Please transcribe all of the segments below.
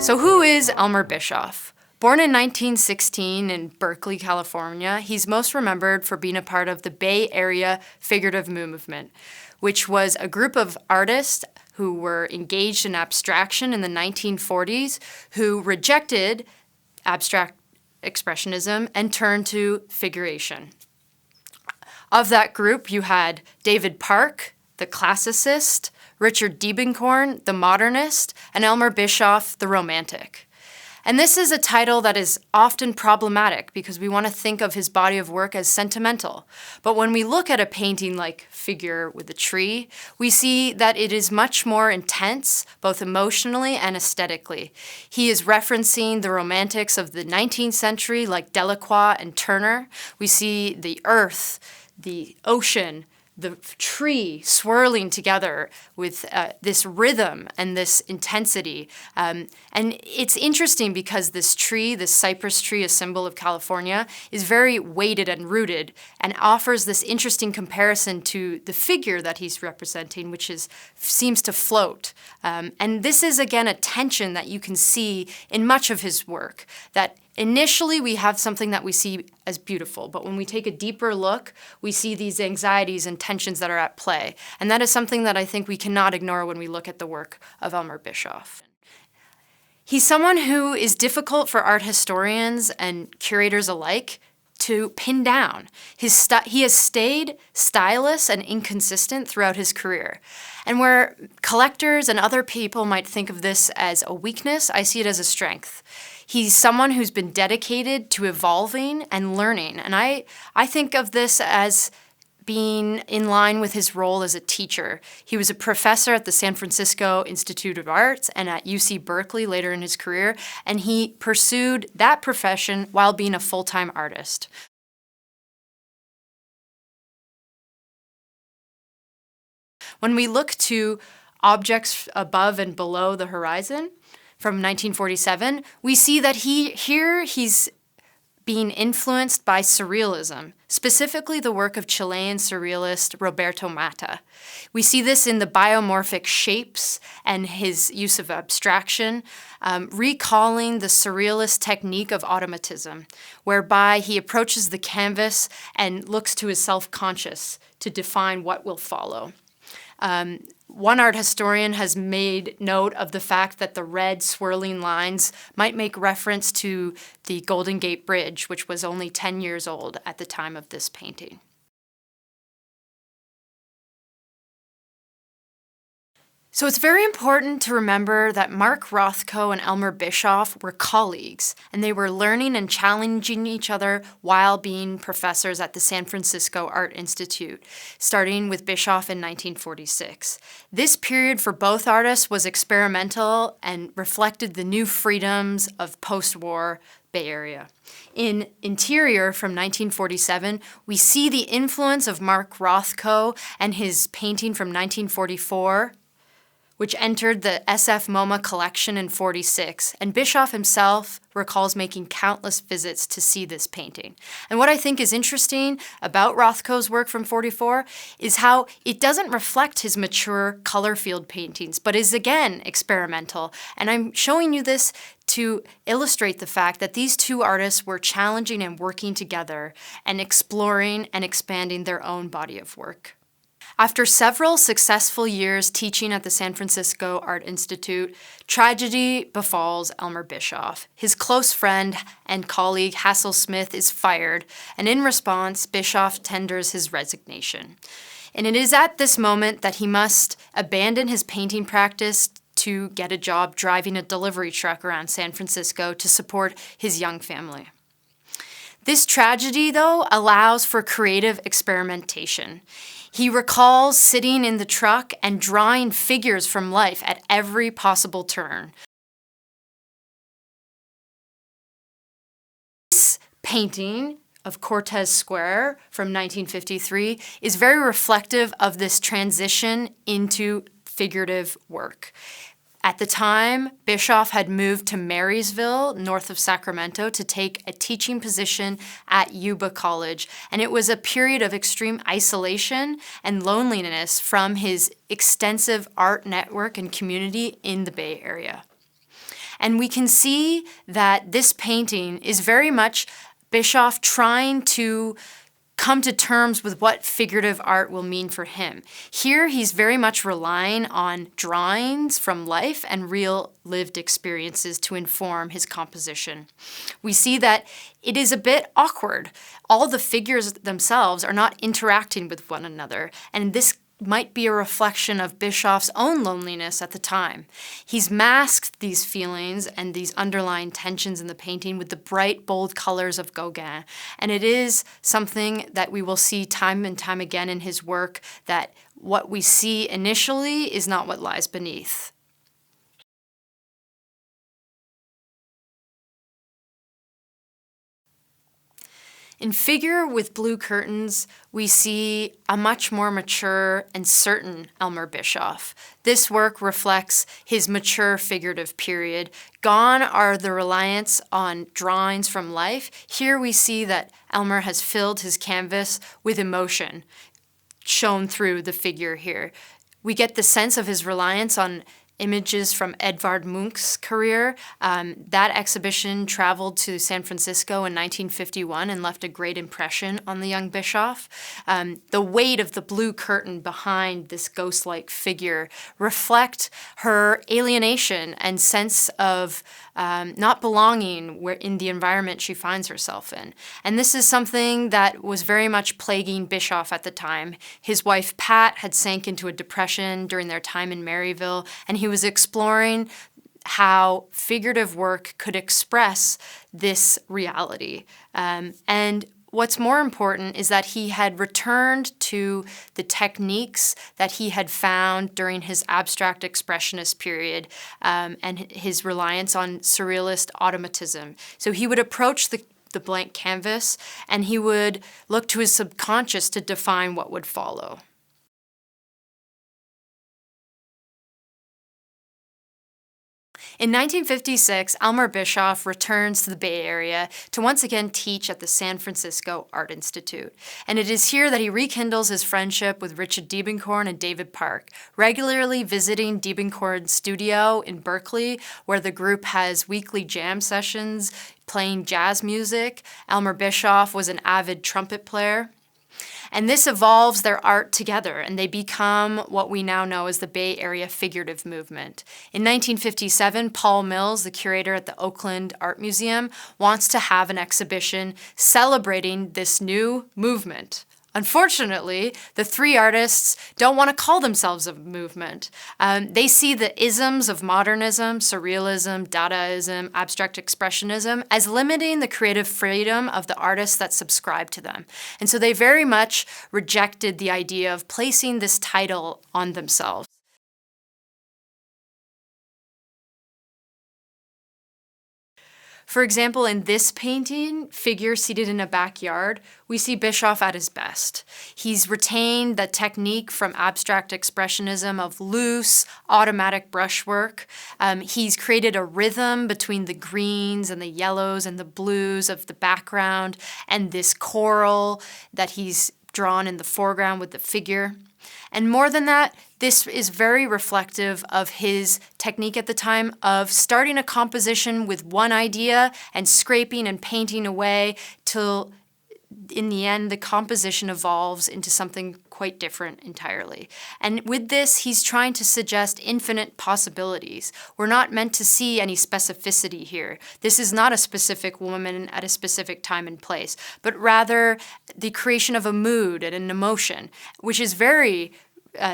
So who is Elmer Bischoff? Born in 1916 in Berkeley, California, he's most remembered for being a part of the Bay Area figurative movement, which was a group of artists who were engaged in abstraction in the 1940s, who rejected abstract expressionism and turned to figuration. Of that group, you had David Park, the classicist, Richard Diebenkorn, the modernist, and Elmer Bischoff, the romantic. And this is a title that is often problematic because we want to think of his body of work as sentimental. But when we look at a painting like Figure with a Tree, we see that it is much more intense, both emotionally and aesthetically. He is referencing the romantics of the 19th century like Delacroix and Turner. We see the earth, the ocean, the tree swirling together with this rhythm and this intensity. And it's interesting because this tree, this cypress tree, a symbol of California, is very weighted and rooted and offers this interesting comparison to the figure that he's representing, which seems to float. And this is, again, a tension that you can see in much of his work, that initially, we have something that we see as beautiful, but when we take a deeper look, we see these anxieties and tensions that are at play. And that is something that I think we cannot ignore when we look at the work of Elmer Bischoff. He's someone who is difficult for art historians and curators alike to pin down. He has stayed stylist and inconsistent throughout his career. And where collectors and other people might think of this as a weakness, I see it as a strength. He's someone who's been dedicated to evolving and learning. And I think of this as being in line with his role as a teacher. He was a professor at the San Francisco Institute of Arts and at UC Berkeley later in his career, and he pursued that profession while being a full-time artist. When we look to objects above and below the horizon, from 1947, we see that he's being influenced by surrealism, specifically the work of Chilean surrealist Roberto Matta. We see this in the biomorphic shapes and his use of abstraction, recalling the surrealist technique of automatism, whereby he approaches the canvas and looks to his self-conscious to define what will follow. One art historian has made note of the fact that the red swirling lines might make reference to the Golden Gate Bridge, which was only 10 years old at the time of this painting. So it's very important to remember that Mark Rothko and Elmer Bischoff were colleagues, and they were learning and challenging each other while being professors at the San Francisco Art Institute, starting with Bischoff in 1946. This period for both artists was experimental and reflected the new freedoms of post-war Bay Area. In Interior from 1947, we see the influence of Mark Rothko and his painting from 1944, which entered the SF MoMA collection in '46, and Bischoff himself recalls making countless visits to see this painting. And what I think is interesting about Rothko's work from '44 is how it doesn't reflect his mature color field paintings, but is again experimental. And I'm showing you this to illustrate the fact that these two artists were challenging and working together and exploring and expanding their own body of work. After several successful years teaching at the San Francisco Art Institute, tragedy befalls Elmer Bischoff. His close friend and colleague Hassel Smith is fired, and in response, Bischoff tenders his resignation. And it is at this moment that he must abandon his painting practice to get a job driving a delivery truck around San Francisco to support his young family. This tragedy, though, allows for creative experimentation. He recalls sitting in the truck and drawing figures from life at every possible turn. This painting of Cortez Square from 1953 is very reflective of this transition into figurative work. At the time, Bischoff had moved to Marysville, north of Sacramento, to take a teaching position at Yuba College, and it was a period of extreme isolation and loneliness from his extensive art network and community in the Bay Area. And we can see that this painting is very much Bischoff trying to come to terms with what figurative art will mean for him. Here, he's very much relying on drawings from life and real lived experiences to inform his composition. We see that it is a bit awkward. All the figures themselves are not interacting with one another, and this might be a reflection of Bischoff's own loneliness at the time. He's masked these feelings and these underlying tensions in the painting with the bright, bold colors of Gauguin. And it is something that we will see time and time again in his work, that what we see initially is not what lies beneath. In Figure with Blue Curtains, we see a much more mature and certain Elmer Bischoff. This work reflects his mature figurative period. Gone are the reliance on drawings from life. Here we see that Elmer has filled his canvas with emotion, shown through the figure here. We get the sense of his reliance on images from Edvard Munch's career. That exhibition traveled to San Francisco in 1951 and left a great impression on the young Bischoff. The weight of the blue curtain behind this ghost-like figure reflect her alienation and sense of not belonging in the environment she finds herself in. And this is something that was very much plaguing Bischoff at the time. His wife, Pat, had sank into a depression during their time in Maryville, and he was exploring how figurative work could express this reality. And what's more important is that he had returned to the techniques that he had found during his abstract expressionist period and his reliance on surrealist automatism. So he would approach the blank canvas and he would look to his subconscious to define what would follow. In 1956, Elmer Bischoff returns to the Bay Area to once again teach at the San Francisco Art Institute. And it is here that he rekindles his friendship with Richard Diebenkorn and David Park, regularly visiting Diebenkorn's studio in Berkeley, where the group has weekly jam sessions playing jazz music. Elmer Bischoff was an avid trumpet player. And this evolves their art together, and they become what we now know as the Bay Area figurative movement. In 1957, Paul Mills, the curator at the Oakland Art Museum, wants to have an exhibition celebrating this new movement. Unfortunately, the three artists don't want to call themselves a movement. They see the isms of modernism, surrealism, Dadaism, abstract expressionism as limiting the creative freedom of the artists that subscribe to them. And so they very much rejected the idea of placing this title on themselves. For example, in this painting, Figure Seated in a Backyard, we see Bischoff at his best. He's retained the technique from abstract expressionism of loose, automatic brushwork. He's created a rhythm between the greens and the yellows and the blues of the background and this coral that he's drawn in the foreground with the figure. And more than that, this is very reflective of his technique at the time of starting a composition with one idea and scraping and painting away till in the end the composition evolves into something quite different entirely. And with this, he's trying to suggest infinite possibilities. We're not meant to see any specificity here. This is not a specific woman at a specific time and place, but rather the creation of a mood and an emotion, which is very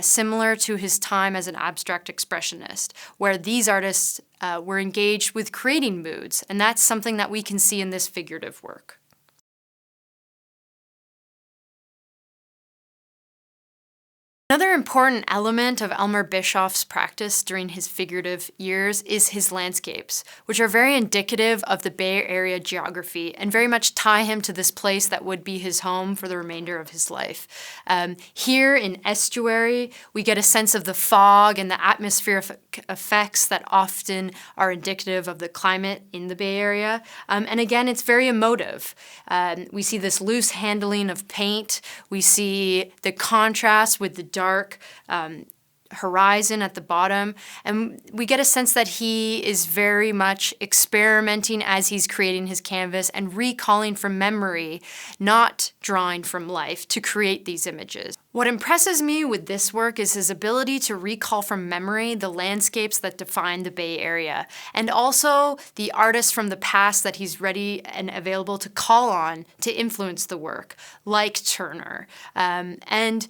similar to his time as an abstract expressionist, where these artists were engaged with creating moods, and that's something that we can see in this figurative work. Another important element of Elmer Bischoff's practice during his figurative years is his landscapes, which are very indicative of the Bay Area geography and very much tie him to this place that would be his home for the remainder of his life. Here in Estuary, we get a sense of the fog and the atmospheric effects that often are indicative of the climate in the Bay Area. And again, it's very emotive. We see this loose handling of paint. We see the contrast with the dark horizon at the bottom, and we get a sense that he is very much experimenting as he's creating his canvas and recalling from memory, not drawing from life, to create these images. What impresses me with this work is his ability to recall from memory the landscapes that define the Bay Area, and also the artists from the past that he's ready and available to call on to influence the work, like Turner. And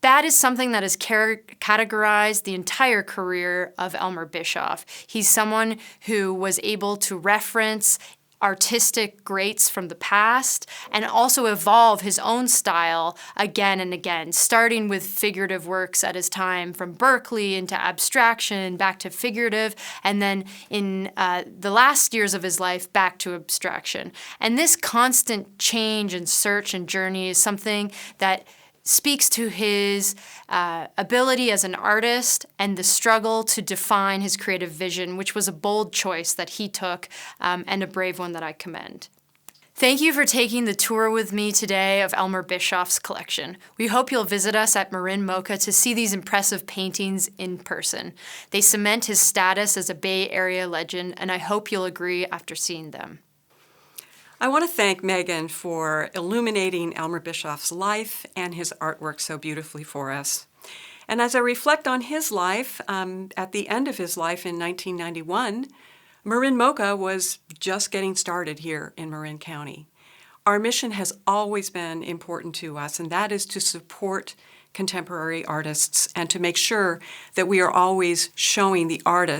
that is something that has categorized the entire career of Elmer Bischoff. He's someone who was able to reference artistic greats from the past and also evolve his own style again and again, starting with figurative works at his time from Berkeley into abstraction, back to figurative, and then in the last years of his life, back to abstraction. And this constant change and search and journey is something that speaks to his ability as an artist and the struggle to define his creative vision, which was a bold choice that he took and a brave one that I commend. Thank you for taking the tour with me today of Elmer Bischoff's collection. We hope you'll visit us at Marin MoCA to see these impressive paintings in person. They cement his status as a Bay Area legend, and I hope you'll agree after seeing them. I want to thank Megan for illuminating Elmer Bischoff's life and his artwork so beautifully for us. And as I reflect on his life, at the end of his life in 1991, Marin MoCA was just getting started here in Marin County. Our mission has always been important to us, and that is to support contemporary artists and to make sure that we are always showing the art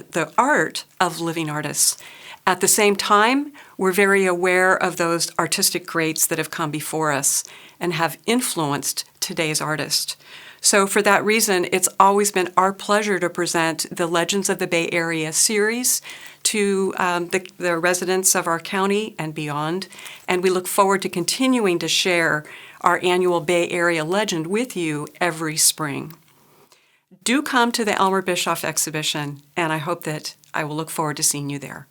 of living artists. At the same time, we're very aware of those artistic greats that have come before us and have influenced today's artist. So for that reason, it's always been our pleasure to present the Legends of the Bay Area series to the residents of our county and beyond. And we look forward to continuing to share our annual Bay Area Legend with you every spring. Do come to the Elmer Bischoff exhibition, and I hope that I will look forward to seeing you there.